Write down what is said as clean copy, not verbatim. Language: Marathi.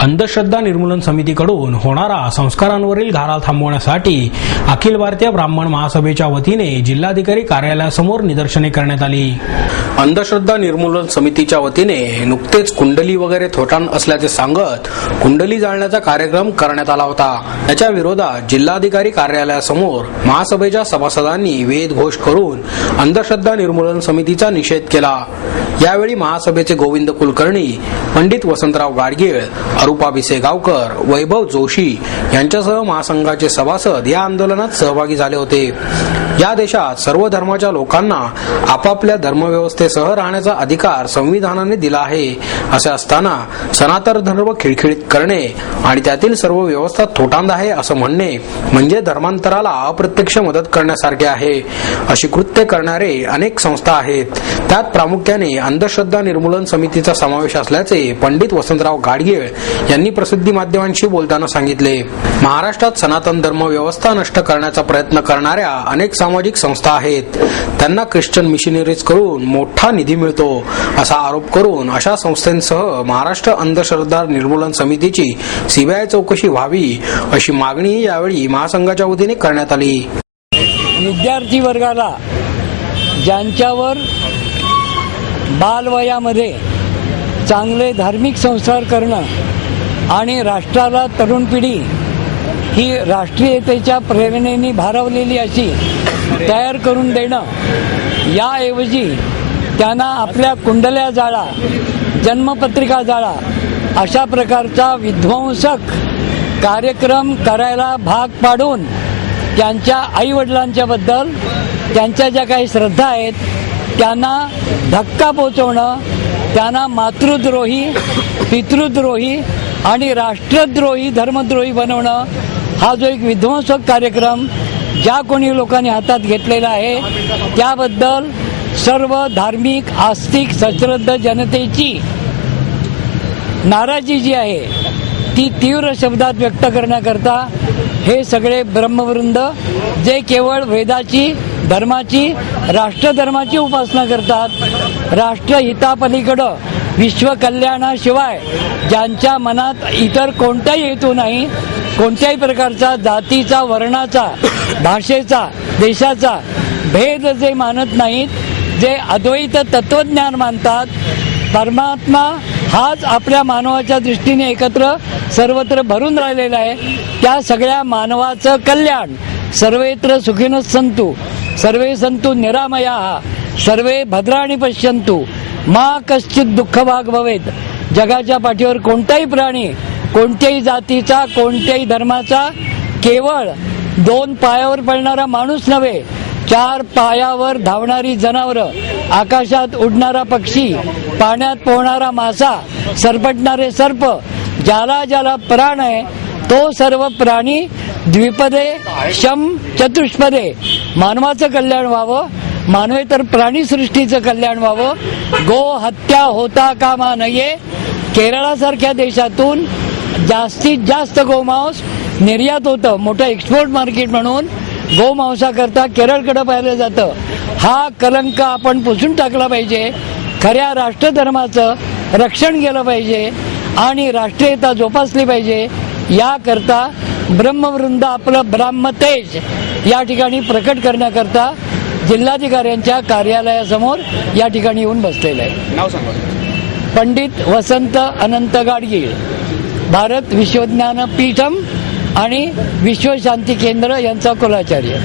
अंधश्रद्धा निर्मूलन समितीकडून होणारा संस्कारांवरील घाला थांबवण्यासाठी अखिल भारतीय ब्राह्मण महासभेच्या वतीने जिल्हाधिकारी कार्यालयासमोर निदर्शने करण्यात आली। अंधश्रद्धा निर्मूलन समितीच्या वतीने नुकतेच कुंडली वगैरे थोटांड असल्याचे सांगत कुंडली जाळण्याचा कार्यक्रम करण्यात आला होता। त्याच्या विरोधात जिल्हाधिकारी कार्यालयासमोर महासभेच्या सभासदांनी वेद घोष करून अंधश्रद्धा निर्मूलन समितीचा निषेध केला। यावेळी महासभेचे गोविंद कुलकर्णी, पंडित वसंतराव गाडगीळ, अरुपा भिसेगावकर, वैभव जोशी यांच्यासह महासंघाचे सभासद या आंदोलनात सहभागी झाले होते। या देशात सर्व धर्माच्या लोकांना आपापल्या धर्मव्यवस्थेसह राहण्याचा अधिकार संविधानाने दिला आहे। असे असताना सनातन धर्म खिळखिळीत करणे आणि त्यातील सर्व व्यवस्था थोटांड आहे असं म्हणणे म्हणजे धर्मांतराला अप्रत्यक्ष मदत करण्यासारखे आहे। अशी कृत्य करणारे अनेक संस्था आहेत, त्यात प्रामुख्याने अंधश्रद्धा निर्मूलन समितीचा समावेश असल्याचे पंडित वसंतराव गाडगीळ यांनी प्रसिद्धी माध्यमांशी बोलताना सांगितले। महाराष्ट्रात सनातन धर्म व्यवस्था नष्ट करण्याचा प्रयत्न करणाऱ्या अनेक सामाजिक संस्था आहेत, त्यांना ख्रिश्चन मिशनरीज कडून मोठा निधी मिळतो असा आरोप करून अशा संस्थांसह महाराष्ट्र अंधश्रद्धा निर्मूलन समितीची सीबीआय चौकशी व्हावी अशी मागणी यावेळी महासंघाच्या वतीने करण्यात आली। विद्यार्थी वर्गाला ज्यांच्यावर बालवयामध्ये चांगले धार्मिक संस्कार करणं आणि राष्ट्राला तरुण पिढी ही राष्ट्रीयतेच्या प्रेरणेने भारावलेली अशी तयार करून देणं, याऐवजी त्यांना आपल्या कुंडल्या जाळा, जन्मपत्रिका जाळा अशा प्रकारचा विध्वंसक कार्यक्रम करायला भाग पाडून त्यांच्या आईवडिलांच्या बद्दल त्यांच्या ज्या काही श्रद्धा आहेत त्यांना धक्का पोचवणं, त्यांना मातृद्रोही, पितृद्रोही आणि राष्ट्रद्रोही, धर्मद्रोही बनवणं हा जो एक विध्वंसक कार्यक्रम ज्या कोणी लोकांनी हातात घेतलेला आहे त्याबद्दल सर्व धार्मिक, आस्तिक, सश्रद्ध जनतेची नाराजी जी आहे ती तीव्र शब्दात व्यक्त करण्याकरता हे सगळे ब्रह्मवृंद जे केवळ वेदाची, धर्माची, राष्ट्रधर्माची उपासना करतात, राष्ट्रहितापलीकडं विश्वकल्याणाशिवाय ज्यांच्या मनात इतर कोणताही हेतू नाही, कोणत्याही प्रकारचा जातीचा, वर्णाचा, भाषेचा, देशाचा भेद जे मानत नाहीत, जे अद्वैत तत्वज्ञान मानतात, परमात्मा हाच आपल्या मानवाच्या दृष्टीने एकत्र सर्वत्र भरून राहिलेला आहे, त्या सगळ्या मानवाचं कल्याण सर्वेत्र सुखिनः सन्तु सर्वे सन्तु निरामयाः सर्वे भद्राणि पश्यन्तु मा कश्चित् दुःखभाग भवेत्। जगाच्या पाठीवर कोणताही प्राणी, कोणत्याही जातीचा, कोणत्याही धर्माचा, केवळ 2 पायावर पळणारा माणूस नव्हे, 4 पायावर धावणारी जनावरं, आकाशात उडणारा पक्षी, पाण्यात पोहणारा मासा, सरपटणारे सर्प, ज्याला ज्याला प्राण आहे तो सर्व प्राणी द्विपदे शम चतुष्पदे मानवाचं कल्याण व्हावं, मानवेतर प्राणी सृष्टीचं कल्याण व्हावं, गो हत्या होता कामा नये। केरळासारख्या देशातून जास्तीत जास्त गोमांस निर्यात होतं, मोठं एक्सपोर्ट मार्केट म्हणून गोमांसाकरता केरळकडे पाहिलं जातं। हा कलंक आपण पुसून टाकला पाहिजे, खऱ्या राष्ट्रधर्माचं रक्षण केलं पाहिजे आणि राष्ट्रीयता जोपासली पाहिजे। याकरता ब्रह्मवृंद आपलं ब्राह्मतेज या ठिकाणी प्रकट करण्याकरता जिल्हाधिकाऱ्यांच्या कार्यालयासमोर या ठिकाणी येऊन बसलेलं आहे। नाव सांगा। पंडित वसंत अनंत गाडगीळ, भारत विश्वज्ञान पीठम आणि विश्वशांती केंद्र यांचा कुलाचार्य।